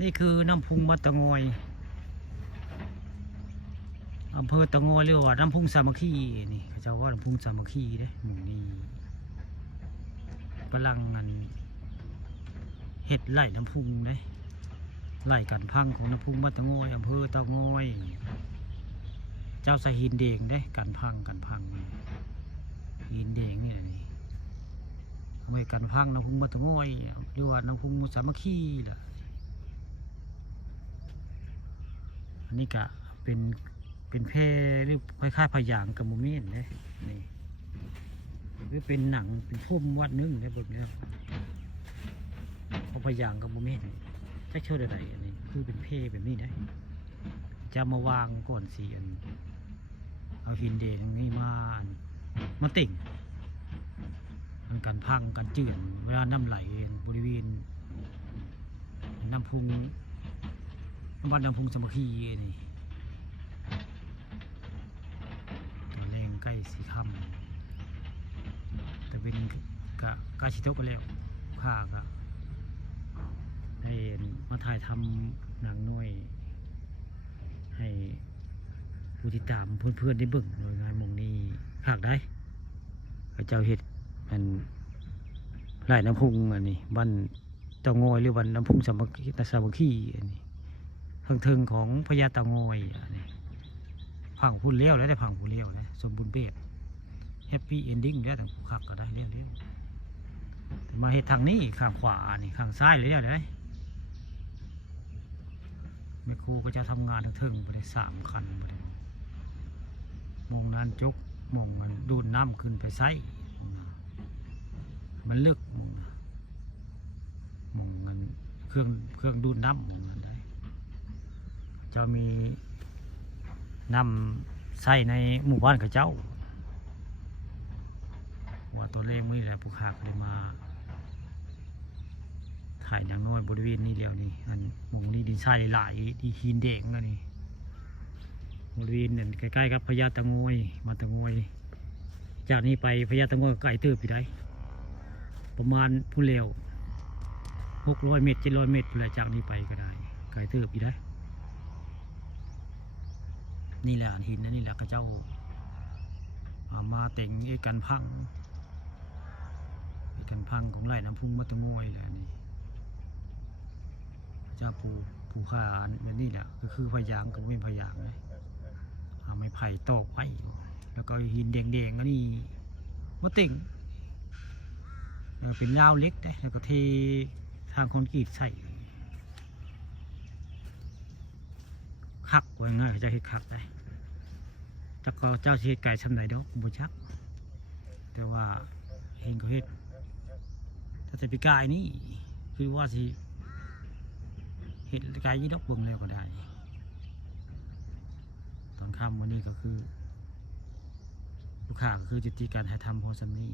นี่คือน้ำพุงมัดตะงอยอำเภอตะงอยเรียกว่าน้ำพุงสามัคคีนี่เขาจะว่าน้ำพุงสามัคคีเด้นี่กำลังงานเห็ดไล่น้ำพุงเด้ไล่กันพังของน้ำพุงมัดตะงอยอำเภอตะงอยเจ้าสะหินเดงเด้กันพังหินเดงนี่แหละนี่เอาไว้กันพังน้ำพุงมัดตะงอยเรียกว่าน้ำพุงสามัคคีล่ะอันนี้ก็เป็นแพร่หรือคล้ายๆพยางกับโมเมนต์เลยนี่หรือเป็นหนังเป็นพุ่มวัดนึงเนี่ยแบบนี้พอพยางกับโมเมนต์จะเชื่อได้อันนี้คือเป็นแพร่แบบนี้ได้จะมาวางก่อนสีอันเอาหินเดงนี่มาติ่งมันกันพังกันเจือนเวลาน้ำไหลบริเวณน้ำพุงบ้านน้ำพุงสามัคคีนี่ใกล้สีค่ำแต่เป็นกาชิโตะไปแล้วข้าก็ได้มาถ่ายทำหนังน้อยให้ผู้ติดตามเพื่อนๆได้เบิ่งโดยงานมงนี้ขากได้พระเจ้าเห็ดมันไล่น้ำพุงอันนี้บ้านเตางอยหรือบ้านน้ำพุงสามัคคีอันนี้ทางเทิงของพญาเตางอยอันนี้พังพูดเลี้ยวแล้วได้พังพูดเลี้ยวนะสมบูรณ์แบบแฮปปี้เอนดิ้งแล้วแต่ขับก็ได้เลี้ยวมาเหตุทางนี้ข้างขวานี่ข้างซ้ายเลี้ยวเลยแม่ครูก็จะทำงานทั้งเทิงไปได้3 คันไปได้มองนั้นจุกมองมันดูดน้ำขึ้นไปไซมันลึกมองมันเครื่องดูดน้ำมองนั้นได้จะมีนำใส่ในหมู่บ้านกับเจ้าว่าตัวเลขไม่แหละผู้ค้าก็เลยมาถ่ายอย่างน้อยบริเวณนี้เดียวนี่อันหมู่นี้ดินทรายหลายดีหินเด้งอันนี้บริเวณเนี่ยใกล้ๆกับพญาเตางอยมาเตางอยจากนี้ไปพญาเตางอยไกลเติบไปได้ประมาณผู้เร็ว600 เมตร700 เมตรเลยจากนี้ไปก็ได้ไกลเติบไปได้นี่แหละหินนี่แหละก็เจ้าเอามาแต่งกันพังของไร่น้ำพุงมัตตะงอยแหละนี่เจ้าผู้ขาแบบนี้แหละก็คือพยางกับไม่พยางเลยเอาไม้ไผ่ตอกไว้แล้วก็หินแดงๆอันนี้มาติ่งเป็นยาวเล็กได้แล้วก็เททางคอนกรีตใส่คักไว้ง่ายจะเห็ดคักได้แต่ก็เจ้าเห็ดไก่ชำไหนดอกบุชักแต่ว่าเห็นเขาเห็ดถ้าจะปีกายนี่คือว่าสิเห็ดไก่ยี่ดอกบ่มแล้วก็ได้ตอนค่ำวันนี้ก็คือลูกค้าก็คือจิตการถ่ายทำโพสต์นี้